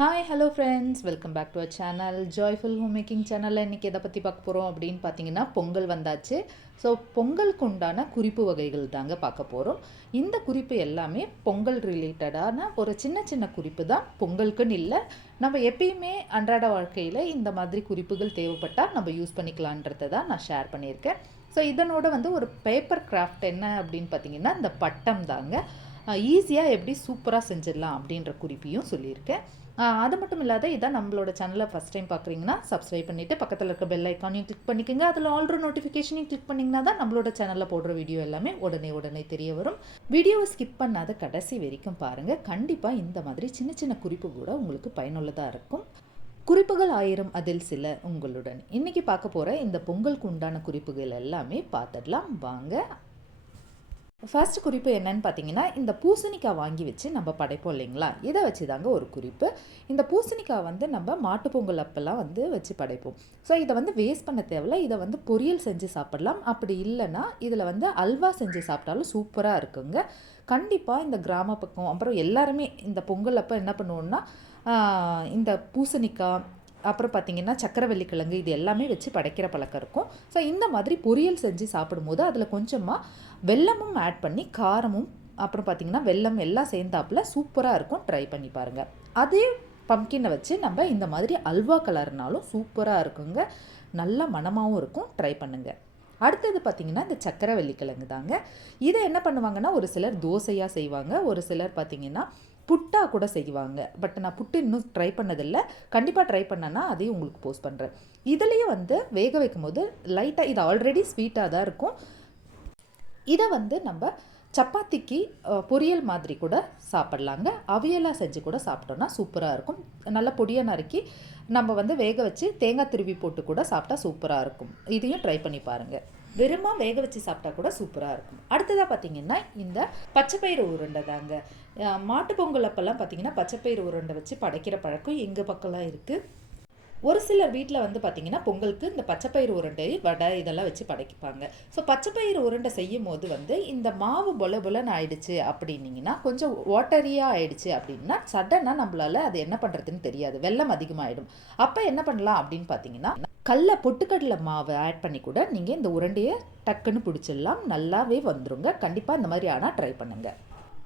Hi hello friends, welcome back to our channel joyful home making சேனலில் இன்றைக்கி எதை பற்றி பார்க்க போகிறோம் அப்படின்னு பார்த்தீங்கன்னா, பொங்கல் வந்தாச்சு. ஸோ பொங்கலுக்கு உண்டான குறிப்பு வகைகள் தாங்க பார்க்க போகிறோம். இந்த குறிப்பு எல்லாமே பொங்கல் ரிலேட்டடான ஒரு சின்ன சின்ன குறிப்பு தான். பொங்கலுக்குன்னு இல்லை, நம்ம எப்பயுமே அன்றாட வாழ்க்கையில் இந்த மாதிரி குறிப்புகள் தேவைப்பட்டால் நம்ம யூஸ் பண்ணிக்கலான்றதை தான் நான் ஷேர் பண்ணியிருக்கேன். ஸோ இதனோட ஒரு பேப்பர் கிராஃப்ட் என்ன அப்படின்னு பார்த்தீங்கன்னா, இந்த பட்டம் தாங்க. ஈஸியாக எப்படி சூப்பராக செஞ்சிடலாம் அப்படின்ற குறிப்பையும் சொல்லியிருக்கேன். அது மட்டும் இல்லாத இதான் நம்மளோட சேனலை ஃபஸ்ட் டைம் பார்க்குறீங்கன்னா சப்ஸ்கிரைப் பண்ணிவிட்டு பக்கத்தில் இருக்க பெல் ஐக்கானையும் கிளிக் பண்ணிக்கோங்க. அதில் ஆல்ரெடி நோட்டிஃபிகேஷனையும் கிளிக் பண்ணிங்கன்னா தான் நம்மளோட சேனலில் போடுற வீடியோ எல்லாமே உடனே தெரிய வரும். வீடியோவை ஸ்கிப் பண்ணாத கடைசி வரைக்கும் பாருங்கள். கண்டிப்பாக இந்த மாதிரி சின்ன சின்ன குறிப்பு கூட உங்களுக்கு பயனுள்ளதாக இருக்கும். குறிப்புகள் 1000 அதில் சில உங்களுடன். இன்றைக்கி பார்க்க போகிற இந்த பொங்கலுக்கு உண்டான குறிப்புகள் எல்லாமே பார்த்துடலாம் வாங்க. ஃபர்ஸ்ட் குறிப்பு என்னன்னு பார்த்தீங்கன்னா, இந்த பூசணிக்காய் வாங்கி வச்சு நம்ம படைப்போம் இல்லைங்களா, இதை வச்சு தாங்க ஒரு குறிப்பு. இந்த பூசணிக்காய் நம்ம மாட்டுப்பொங்கல் அப்பெல்லாம் வச்சு படைப்போம். ஸோ இதை வேஸ்ட் பண்ண தேவையில்ல. இதை பொரியல் செஞ்சு சாப்பிடலாம். அப்படி இல்லைன்னா இதில் அல்வா செஞ்சு சாப்பிட்டாலும் சூப்பராக இருக்குங்க. கண்டிப்பாக இந்த கிராம பக்கம் அப்புறம் எல்லாருமே இந்த பொங்கல் அப்போ என்ன பண்ணுவோம்னா, இந்த பூசணிக்காய் அப்புறம் பார்த்திங்கன்னா சக்கரவள்ளிக்கிழங்கு இது எல்லாமே வச்சு படைக்கிற பழக்கம் இருக்கும். ஸோ இந்த மாதிரி பொரியல் செஞ்சு சாப்பிடும்போது அதில் கொஞ்சமாக வெல்லமும் ஆட் பண்ணி காரமும் அப்புறம் பார்த்திங்கன்னா வெல்லம் எல்லாம் சேர்ந்தாப்புல சூப்பராக இருக்கும். ட்ரை பண்ணி பாருங்கள். அதே பம்கினை வச்சு நம்ம இந்த மாதிரி அல்வா கலர்னாலும் சூப்பராக இருக்குங்க. நல்ல மணமாகவும் இருக்கும். ட்ரை பண்ணுங்கள். அடுத்தது பார்த்திங்கன்னா இந்த சக்கரவள்ளிக்கிழங்கு தாங்க. இதை என்ன பண்ணுவாங்கன்னா, ஒரு சிலர் தோசையாக செய்வாங்க, ஒரு சிலர் பார்த்திங்கன்னா புட்டா கூட செய்வாங்க. பட் நான் புட்டு இன்னும் ட்ரை பண்ணதில்லை. கண்டிப்பாக ட்ரை பண்ணேன்னா அதையும் உங்களுக்கு போஸ்ட் பண்ணுறேன். இதுலேயே வேக வைக்கும் போது லைட்டாக இது ஆல்ரெடி ஸ்வீட்டாக தான் இருக்கும். இதை நம்ம சப்பாத்திக்கு பொரியல் மாதிரி கூட சாப்பிட்லாங்க. அவியலாக செஞ்சு கூட சாப்பிட்டோன்னா சூப்பராக இருக்கும். நல்லா பொடியாக நறுக்கி நம்ம வேக வச்சு தேங்காய் துருவி போட்டு கூட சாப்பிட்டா சூப்பராக இருக்கும். இதையும் ட்ரை பண்ணி பாருங்கள். வெறுமா வேக வச்சு சாப்பிட்டா கூட சூப்பராக இருக்கும். அடுத்ததாக பார்த்திங்கன்னா இந்த பச்சைப்பயிறு உருண்டை தாங்க. மாட்டுப்பொங்கல் அப்போல்லாம் பார்த்திங்கன்னா பச்சைப்பயிறு உருண்டை வச்சு படைக்கிற பழக்கம் எங்கள் பக்கம்லாம் இருக்குது. ஒரு சிலர் வீட்டில் பார்த்திங்கன்னா பொங்கலுக்கு இந்த பச்சைப்பயிறு உருண்டை வடை இதெல்லாம் வச்சு படைப்பாங்க. ஸோ பச்சைப்பயிறு உருண்டை செய்யும் போது இந்த மாவு பொலன்னு ஆயிடுச்சு அப்படின்னிங்கன்னா, கொஞ்சம் வாட்டரியாக ஆயிடுச்சு அப்படின்னா சடனாக நம்மளால் அது என்ன பண்ணுறதுன்னு தெரியாது. வெல்லம் அதிகமாகிடும். அப்போ என்ன பண்ணலாம் அப்படின்னு பார்த்தீங்கன்னா, பொட்டுக்கடலை மாவு ஆட் பண்ணி கூட நீங்கள் இந்த உருண்டையை டக்குன்னு பிடிச்சிடலாம். நல்லாவே வந்துருங்க. கண்டிப்பாக இந்த மாதிரி ஆனால் ட்ரை பண்ணுங்கள்.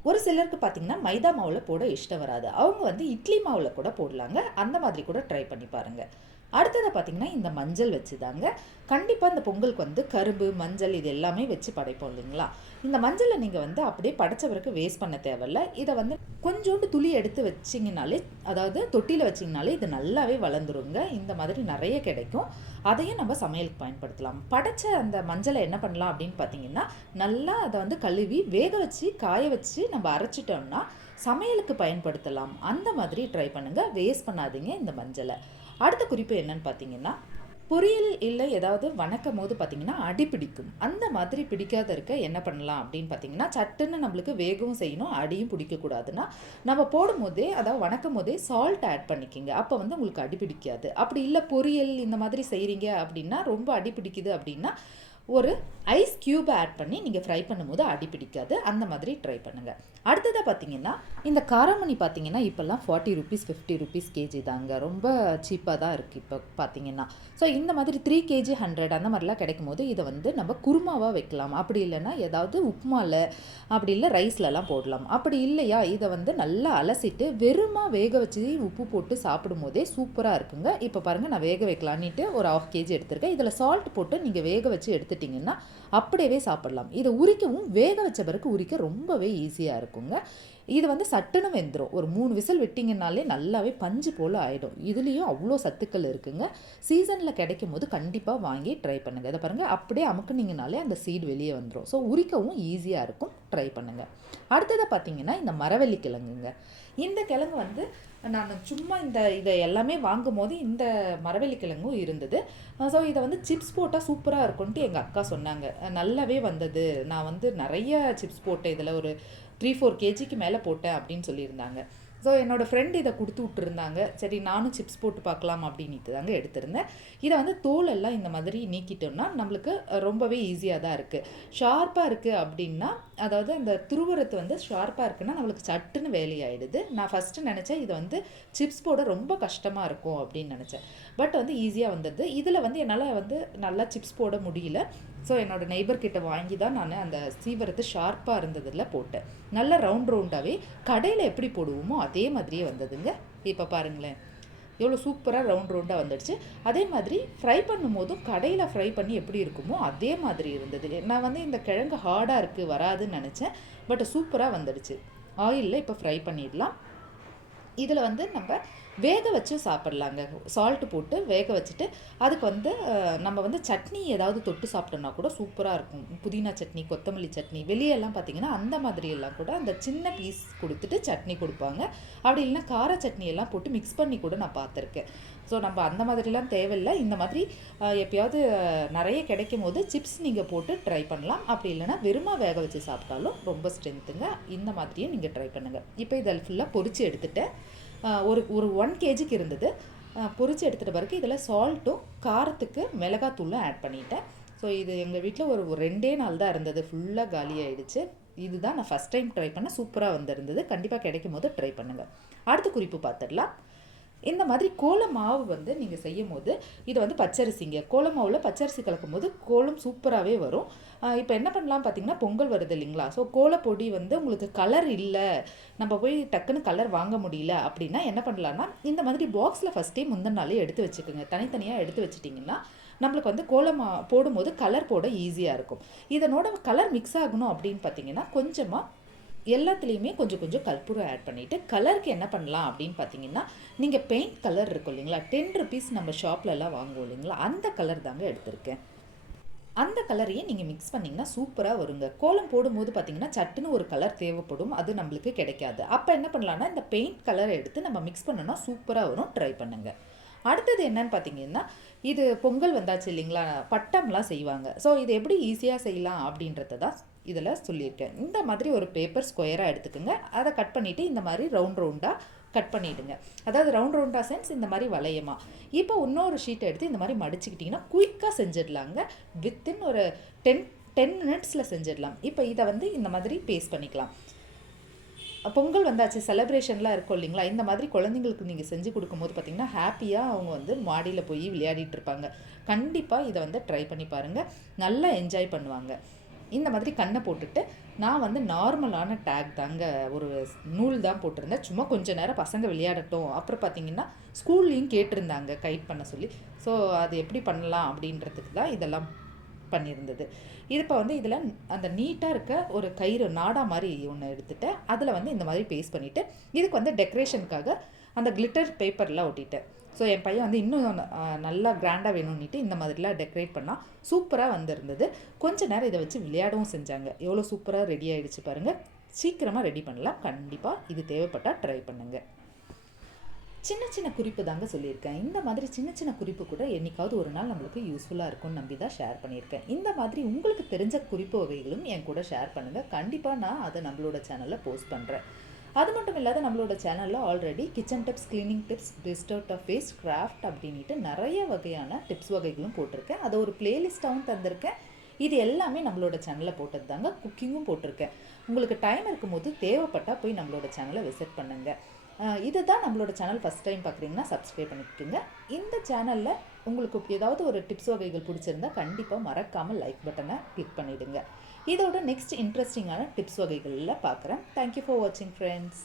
ஒரு சிலருக்கு பார்த்திங்கன்னா மைதா மாவில் போட இஷ்டம் வராது. அவங்க இட்லி மாவில் கூட போடலாங்க. அந்த மாதிரி கூட ட்ரை பண்ணி பாருங்கள். அடுத்ததை பார்த்திங்கன்னா இந்த மஞ்சள் வச்சு தாங்க. கண்டிப்பாக இந்த பொங்கலுக்கு கரும்பு மஞ்சள் இது எல்லாமே வச்சு படைப்போம் இல்லைங்களா. இந்த மஞ்சளை நீங்கள் அப்படியே படைச்ச பிறகு வேஸ்ட் பண்ண தேவையில்ல. இதை கொஞ்சோண்டு துளி எடுத்து வச்சிங்கனாலே, அதாவது தொட்டியில் வச்சிங்கனாலே இது நல்லாவே வளர்ந்துருங்க. இந்த மாதிரி நிறைய கிடைக்கும். அதையும் நம்ம சமையலுக்கு பயன்படுத்தலாம். படைச்ச அந்த மஞ்சளை என்ன பண்ணலாம் அப்படின்னு பார்த்தீங்கன்னா, நல்லா அதை கழுவி வேக வச்சு காய வச்சு நம்ம அரைச்சிட்டோம்னா சமையலுக்கு பயன்படுத்தலாம். அந்த மாதிரி ட்ரை பண்ணுங்கள். வேஸ்ட் பண்ணாதீங்க இந்த மஞ்சளை. அடுத்த குறிப்பு என்னன்னு பார்த்தீங்கன்னா, பொரியல் இல்லை ஏதாவது வணக்கும் போது பார்த்திங்கன்னா அடி பிடிக்கும். அந்த மாதிரி பிடிக்காத இருக்க என்ன பண்ணலாம் அப்படின்னு பார்த்தீங்கன்னா, சட்டுன்னு நம்மளுக்கு வேகவும் செய்யணும், அடியும் பிடிக்கக்கூடாதுன்னா நம்ம போடும்போதே அதாவது வணக்கும் போதே சால்ட் ஆட் பண்ணிக்கிங்க. அப்போ உங்களுக்கு அடி பிடிக்காது. அப்படி இல்லை பொரியல் இந்த மாதிரி செய்கிறீங்க அப்படின்னா ரொம்ப அடி பிடிக்குது அப்படின்னா ஒரு ஐஸ் க்யூபை ஆட் பண்ணி நீங்கள் ஃப்ரை பண்ணும்போது அடி பிடிக்காது. அந்த மாதிரி ட்ரை பண்ணுங்கள். அடுத்ததாக பார்த்தீங்கன்னா இந்த காராமணி பார்த்தீங்கன்னா இப்போல்லாம் 40 rupees 50 rupees கேஜி தாங்க. ரொம்ப சீப்பாக தான் இருக்குது இப்போ பார்த்தீங்கன்னா. ஸோ இந்த மாதிரி 3 kg 100 அந்த மாதிரிலாம் கிடைக்கும் போது இதை நம்ம குருமாவாக வைக்கலாம். அப்படி இல்லைன்னா ஏதாவது உப்புமாவில் அப்படி இல்லை ரைஸ்லலாம் போடலாம். அப்படி இல்லையா இதை நல்லா அலசிட்டு வெறுமா வேக வச்சு உப்பு போட்டு சாப்பிடும் போதே சூப்பராக இருக்குங்க. இப்போ பாருங்கள், நான் வேக வைக்கலான்ட்டு ஒரு 1/2 kg எடுத்திருக்கேன். இதில் சால்ட் போட்டு நீங்கள் வேக வச்சு எடுத்துட்டிங்கன்னா அப்படியே சாப்பிடலாம். இதை உரிக்கவும் வேக வச்ச பிறகு உரிக்க ரொம்பவே ஈஸியாக இருக்குங்க. இது சட்டுன்னு வெந்துடும். ஒரு 3 விசில் விட்டிங்கனாலே நல்லாவே பஞ்சு போல் ஆகிடும். இதுலேயும் அவ்வளோ சத்துக்கள் இருக்குங்க. சீசனில் கிடைக்கும் போது கண்டிப்பாக வாங்கி ட்ரை பண்ணுங்கள். இதை பாருங்கள், அப்படியே அமுக்குனிங்கனாலே அந்த சீடு வெளியே வந்துடும். ஸோ உரிக்கவும் ஈஸியாக இருக்கும். ட்ரை பண்ணுங்கள். அடுத்ததை பார்த்தீங்கன்னா இந்த மரவள்ளி கிழங்குங்க. இந்த கிழங்கு நான் சும்மா இதை எல்லாமே வாங்கும் போது இந்த மரவள்ளி கிழங்கும் இருந்தது. ஸோ இதை சிப்ஸ் போட்டால் சூப்பராக இருக்கும்ன்ட்டு எங்கள் அக்கா சொன்னாங்க. நல்லாவே வந்தது. நான் நிறைய சிப்ஸ் போட்டேன். இதில் ஒரு 3-4 kgக்கு மேலே போட்டேன் அப்படின்னு சொல்லியிருந்தாங்க. ஸோ என்னோடய ஃப்ரெண்ட் இதை கொடுத்து விட்டுருந்தாங்க. சரி நானும் சிப்ஸ் போட்டு பார்க்கலாம் அப்படின்ட்டு தாங்க எடுத்திருந்தேன். இதை வந்து தோலெல்லாம் இந்த மாதிரி நீக்கிட்டோம்னா நம்மளுக்கு ரொம்பவே ஈஸியாக தான் இருக்குது. ஷார்ப்பாக இருக்குது அப்படின்னா, அதாவது அந்த துருவுறது வந்து ஷார்ப்பாக இருக்குன்னா நம்மளுக்கு சட்டுன்னு வேலையாயிடுது. நான் ஃபஸ்ட்டு நினச்சேன் இதை வந்து சிப்ஸ் போட ரொம்ப கஷ்டமாக இருக்கும் அப்படின்னு நினச்சேன். பட் வந்து ஈஸியாக வந்தது. இதில் வந்து என்னால் வந்து நல்லா சிப்ஸ் போட முடியல. ஸோ என்னோடய நெய்பர்கிட்ட வாங்கி தான் நான் அந்த சீவரத்து ஷார்ப்பாக இருந்ததில் போட்டேன். நல்லா ரவுண்டாகவே கடையில் எப்படி போடுவோமோ அதே மாதிரியே வந்ததுங்க. இப்போ பாருங்களேன் எவ்வளோ சூப்பராக ரவுண்டாக வந்துடுச்சு. அதே மாதிரி ஃப்ரை பண்ணும் போதும் கடையில் ஃப்ரை பண்ணி எப்படி இருக்குமோ அதே மாதிரி இருந்தது. நான் வந்து இந்த கிழங்கு ஹார்டாக இருக்குது வராதுன்னு நினச்சேன். பட் சூப்பராக வந்துடுச்சு. ஆயிலில் இப்போ ஃப்ரை பண்ணிடலாம். இதில் வந்து நம்ம வேக வச்சு சாப்பிட்லாங்க. சால்ட்டு போட்டு வேக வச்சுட்டு அதுக்கு வந்து நம்ம வந்து சட்னி ஏதாவது தொட்டு சாப்பிட்டோம்னா கூட சூப்பராக இருக்கும். புதினா சட்னி, கொத்தமல்லி சட்னி, வெளியெல்லாம் பார்த்திங்கன்னா அந்த மாதிரியெல்லாம் கூட அந்த சின்ன பீஸ் கொடுத்துட்டு சட்னி கொடுப்பாங்க. அப்படி இல்லைன்னா கார சட்னி எல்லாம் போட்டு மிக்ஸ் பண்ணி கூட நான் பார்த்துருக்கேன். ஸோ நம்ம அந்த மாதிரிலாம் தேவையில்லை. இந்த மாதிரி எப்போயாவது நிறைய கிடைக்கும் போது சிப்ஸ் நீங்கள் போட்டு ட்ரை பண்ணலாம். அப்படி இல்லைனா வெறுமா வேக வச்சு சாப்பிட்டாலும் ரொம்ப ஸ்ட்ரென்த்துங்க. இந்த மாதிரியும் நீங்கள் ட்ரை பண்ணுங்கள். இப்போ இதில் ஃபுல்லாக பொரித்து எடுத்துகிட்டேன். ஒரு 1 kgக்கு இருந்தது. பொரித்து எடுத்துகிட்ட பிறகு இதில் சால்ட்டும் காரத்துக்கு மிளகாத்தூளும் ஆட் பண்ணிட்டேன். ஸோ இது எங்கள் வீட்டில் ஒரு 2 நாள் தான் இருந்தது. ஃபுல்லாக காலி ஆகிடுச்சு. இதுதான் நான் ஃபஸ்ட் டைம் ட்ரை பண்ண. சூப்பராக வந்திருந்தது. கண்டிப்பாக கிடைக்கும் போது ட்ரை பண்ணுங்கள். அடுத்த குறிப்பு பார்த்துடலாம். இந்த மாதிரி கோல மாவு வந்து நீங்கள் செய்யும் போது இது வந்து பச்சரிசிங்க. கோல மாவில் பச்சரிசி கலக்கும் போது கோலம் சூப்பராகவே வரும். இப்போ என்ன பண்ணலாம் பார்த்தீங்கன்னா, பொங்கல் வருது இல்லைங்களா? ஸோ கோலப்பொடி வந்து உங்களுக்கு கலர் இல்லை, நம்ம போய் டக்குன்னு கலர் வாங்க முடியல அப்படின்னா என்ன பண்ணலான்னா, இந்த மாதிரி பாக்ஸில் ஃபஸ்ட்டே முந்தின நாளே எடுத்து வச்சுக்கோங்க. தனித்தனியாக எடுத்து வச்சிட்டிங்கன்னா நம்மளுக்கு வந்து கோலம் போடும்போது கலர் போட ஈஸியாக இருக்கும். இதனோட கலர் மிக்ஸ் ஆகணும் அப்படின்னு பார்த்தீங்கன்னா, கொஞ்சமாக எல்லாத்துலேயுமே கொஞ்சம் கொஞ்சம் கற்பூரம் ஆட் பண்ணிவிட்டு கலருக்கு என்ன பண்ணலாம் அப்படின்னு பார்த்தீங்கன்னா, நீங்கள் பெயிண்ட் கலர் இருக்கும் இல்லைங்களா, 10 rupees நம்ம ஷாப்லலாம் வாங்குவோம் இல்லைங்களா, அந்த கலர் தாங்க எடுத்திருக்கேன். அந்த கலரையே நீங்கள் மிக்ஸ் பண்ணிங்கன்னா சூப்பராக வருங்க. கோலம் போடும்போது பார்த்தீங்கன்னா சட்டுன்னு ஒரு கலர் தேவைப்படும், அது நம்மளுக்கு கிடைக்காது. அப்போ என்ன பண்ணலான்னா, இந்த பெயிண்ட் கலரை எடுத்து நம்ம மிக்ஸ் பண்ணோன்னா சூப்பராக வரும். ட்ரை பண்ணுங்கள். அடுத்தது என்னன்னு பார்த்தீங்கன்னா, இது பொங்கல் வந்தாச்சு இல்லைங்களா, பட்டம்லாம் செய்வாங்க. ஸோ இது எப்படி ஈஸியாக செய்யலாம் அப்படின்றத தான் இதில் சொல்லியிருக்கேன். இந்த மாதிரி ஒரு பேப்பர் ஸ்கொயராக எடுத்துக்கோங்க. அதை கட் பண்ணிவிட்டு இந்த மாதிரி ரவுண்டாக கட் பண்ணிவிடுங்க. அதாவது ரவுண்டாக சென்ஸ் இந்த மாதிரி வளையமா. இப்போ இன்னொரு ஷீட்டை எடுத்து இந்த மாதிரி மடிச்சுக்கிட்டிங்கன்னா குயிக்காக செஞ்சிடலாங்க. வித்தின் ஒரு 10 minutesல செஞ்சிடலாம். இப்போ இதை வந்து இந்த மாதிரி பேஸ்ட் பண்ணிக்கலாம். பொங்கல் வந்தாச்சு, செலிப்ரேஷன்லாம் இருக்கும் இல்லைங்களா, இந்த மாதிரி குழந்தைங்களுக்கு நீங்கள் செஞ்சு கொடுக்கும்போது பார்த்திங்கன்னா ஹாப்பியாக அவங்க வந்து மாடியில் போய் விளையாடிட்டு இருப்பாங்க. கண்டிப்பாக இதை வந்து ட்ரை பண்ணி பாருங்கள். நல்லா என்ஜாய் பண்ணுவாங்க. இந்த மாதிரி கண்ணை போட்டுட்டு நான் வந்து நார்மலான டேக் தாங்க, ஒரு நூல் தான் போட்டிருந்தேன். சும்மா கொஞ்சம் நேரம் பசங்க விளையாடட்டும். அப்புறம் பார்த்திங்கன்னா ஸ்கூல்லையும் கேட்டிருந்தாங்க கைட் பண்ண சொல்லி. ஸோ அது எப்படி பண்ணலாம் அப்படின்றதுக்கு தான் இதெல்லாம் பண்ணியிருந்தது. இது இப்போ வந்து இதில் அந்த நீட்டாக இருக்க ஒரு கயிறு நாடா மாதிரி ஒன்று எடுத்துகிட்டேன். அதில் வந்து இந்த மாதிரி பேஸ்ட் பண்ணிவிட்டு இதுக்கு வந்து டெக்கரேஷனுக்காக அந்த கிளிட்டர் பேப்பர்லாம் ஒட்டிட்டேன். ஸோ என் பையன் வந்து இன்னும் நல்லா கிராண்டாக வேணும்னுட்டு இந்த மாதிரிலாம் டெக்கரேட் பண்ணால் சூப்பராக வந்திருந்தது. கொஞ்சம் நேரம் இதை வச்சு விளையாடவும் செஞ்சாங்க. எவ்வளோ சூப்பராக ரெடி ஆகிடுச்சு பாருங்கள். சீக்கிரமாக ரெடி பண்ணலாம். கண்டிப்பாக இது தேவைப்பட்டால் ட்ரை பண்ணுங்கள். சின்ன சின்ன குறிப்பு தாங்க சொல்லியிருக்கேன். இந்த மாதிரி சின்ன சின்ன குறிப்பு கூட என்றைக்காவது ஒரு நாள் நம்மளுக்கு யூஸ்ஃபுல்லாக இருக்கும்னு நம்பி தான் ஷேர் பண்ணியிருக்கேன். இந்த மாதிரி உங்களுக்கு தெரிஞ்ச குறிப்பு வகைகளும் என் கூட ஷேர் பண்ணுங்கள். கண்டிப்பாக நான் அதை நம்மளோட சேனலில் போஸ்ட் பண்ணுறேன். அது மட்டும் இல்லாத நம்மளோட சேனலில் already kitchen tips, cleaning tips, best out of waste, craft அப்படின்ட்டு நிறைய வகையான டிப்ஸ் வகைகளும் போட்டிருக்கேன். அதை ஒரு பிளேலிஸ்ட்டாகவும் தந்திருக்கேன். இது எல்லாமே நம்மளோட சேனலில் போட்டது தாங்க. குக்கிங்கும் போட்டிருக்கேன். உங்களுக்கு டைம் இருக்கும்போது தேவைப்பட்டால் போய் நம்மளோட சேனலை விசிட் பண்ணுங்கள். இதுதான் நம்மளோட சேனல் ஃபஸ்ட் டைம் பார்க்குறீங்கன்னா சப்ஸ்கிரைப் பண்ணிக்கோங்க. இந்த சேனலில் உங்களுக்கு ஏதாவது ஒரு டிப்ஸ் வகைகள் பிடிச்சிருந்தா கண்டிப்பாக மறக்காமல் லைக் பட்டனை கிளிக் பண்ணிவிடுங்க. இதோட நெக்ஸ்ட் இன்ட்ரெஸ்டிங்கான டிப்ஸ் வகைகளில் பார்க்குறேன். தேங்க்யூ ஃபார் வாட்சிங் ஃப்ரெண்ட்ஸ்.